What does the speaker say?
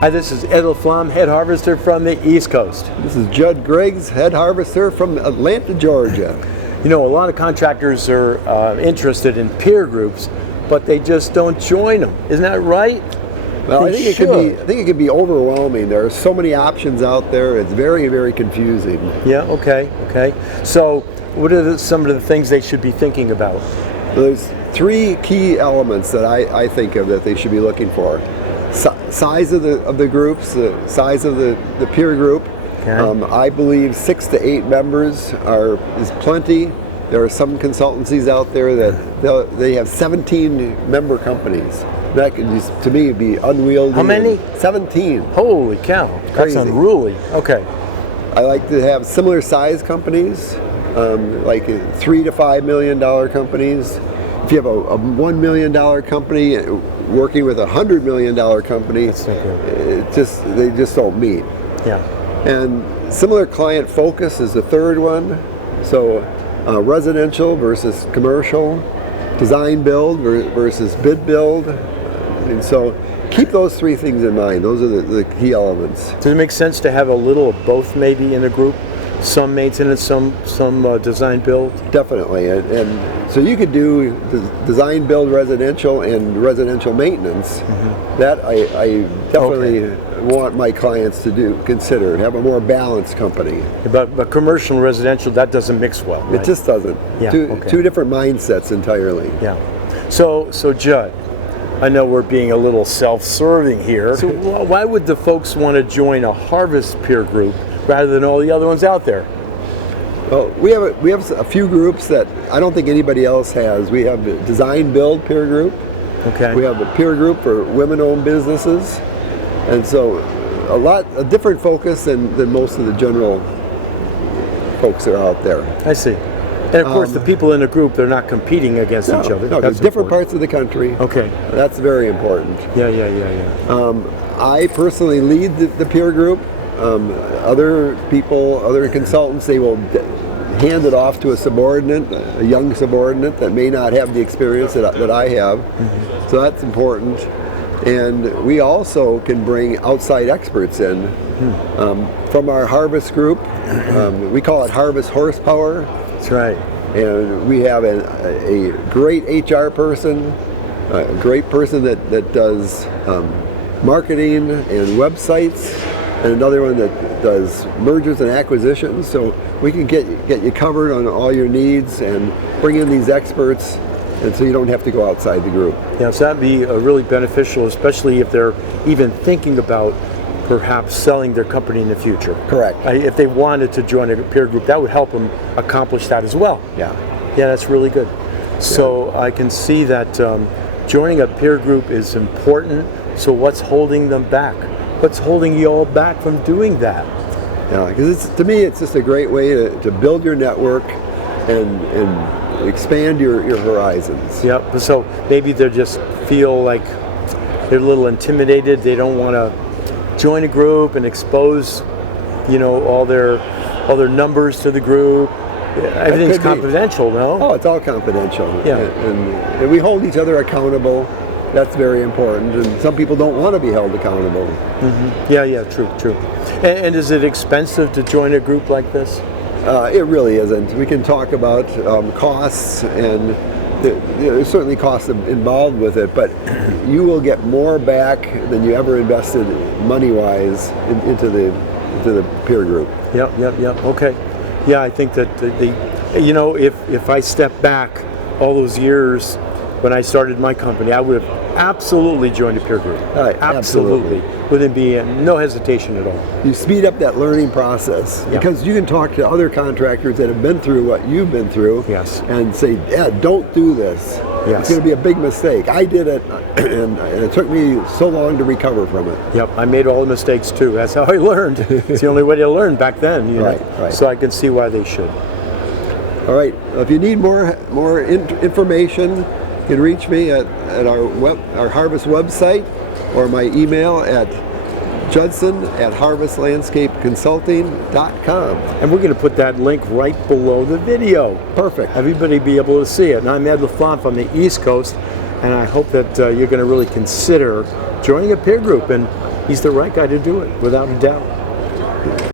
Hi, this is Ed LaFlamme, head harvester from the East Coast. This is Jud Griggs, head harvester from Atlanta, Georgia. You know, a lot of contractors are interested in peer groups, but they just don't join them. Isn't that right? Well, I think it could be overwhelming. There are so many options out there. It's very, very confusing. Yeah. Okay. So, what are some of the things they should be thinking about? There's three key elements that I think of that they should be looking for. Size of the groups, the size of the peer group. Okay. I believe 6 to 8 members is plenty. There are some consultancies out there that they have 17 member companies. That could just, to me, be unwieldy. How many? 17. Holy cow! That's Crazy. unruly. Okay. I like to have similar size companies, like $3 to $5 million companies. If you have a $1 million company working with a $100 million company, they just don't meet. Yeah. And similar client focus is the third one. So residential versus commercial, design build versus bid build. And so keep those three things in mind. Those are the key elements. Does it make sense to have a little of both maybe in a group? Some maintenance, some design build? Definitely. And so you could do design build residential and residential maintenance. Mm-hmm. That I definitely want my clients to consider, have a more balanced company. But commercial and residential, that doesn't mix well, right? It just doesn't. Yeah, two different mindsets entirely. Yeah. So Jud, I know we're being a little self-serving here. So why would the folks want to join a harvest peer group rather than all the other ones out there? Well, we have a few groups that I don't think anybody else has. We have the design build peer group. Okay. We have a peer group for women-owned businesses, and so a different focus than most of the general folks that are out there. I see. And of course, the people in the group, they're not competing against each other. No, there's different parts of the country. Okay. That's very important. Yeah. I personally lead the peer group. Other people, other consultants, they will hand it off to a subordinate, a young subordinate that may not have the experience that I have. Mm-hmm. So that's important. And we also can bring outside experts in. From our harvest group. We call it Harvest Horsepower. That's right. And we have a great HR person, a great person that does marketing and websites, and another one that does mergers and acquisitions. So we can get you covered on all your needs and bring in these experts, and so you don't have to go outside the group. Yeah, so that'd be really beneficial, especially if they're even thinking about perhaps selling their company in the future. Correct. If they wanted to join a peer group, that would help them accomplish that as well. Yeah. Yeah, that's really good. So I can see that joining a peer group is important. So what's holding them back? What's holding you all back from doing that? Yeah, because to me, it's just a great way to build your network and expand your horizons. Yep. So maybe they just feel like they're a little intimidated. They don't want to join a group and expose, all their numbers to the group. Everything's confidential, no? Oh, it's all confidential. Yeah. And we hold each other accountable. That's very important. And some people don't want to be held accountable. Mm-hmm. Yeah, true. And is it expensive to join a group like this? It really isn't. We can talk about costs, and there's certainly costs involved with it, but you will get more back than you ever invested money-wise into the peer group. Yep. Okay. Yeah, I think that if I step back all those years when I started my company, I would have absolutely joined a peer group. Absolutely. Wouldn't be no hesitation at all. You speed up that learning process because you can talk to other contractors that have been through what you've been through. Yes. And say, don't do this. Yes. It's going to be a big mistake. I did it, and it took me so long to recover from it. Yep, I made all the mistakes too. That's how I learned. It's the only way to learn back then. Right. So I can see why they should. All right. If you need more information, you can reach me at our Harvest website, or my email at judson@harvestlandscapeconsulting.com. And we're going to put that link right below the video. Perfect. Everybody be able to see it. And I'm Ed LaFlamme from the East Coast, and I hope that you're going to really consider joining a peer group and he's the right guy to do it, without a doubt.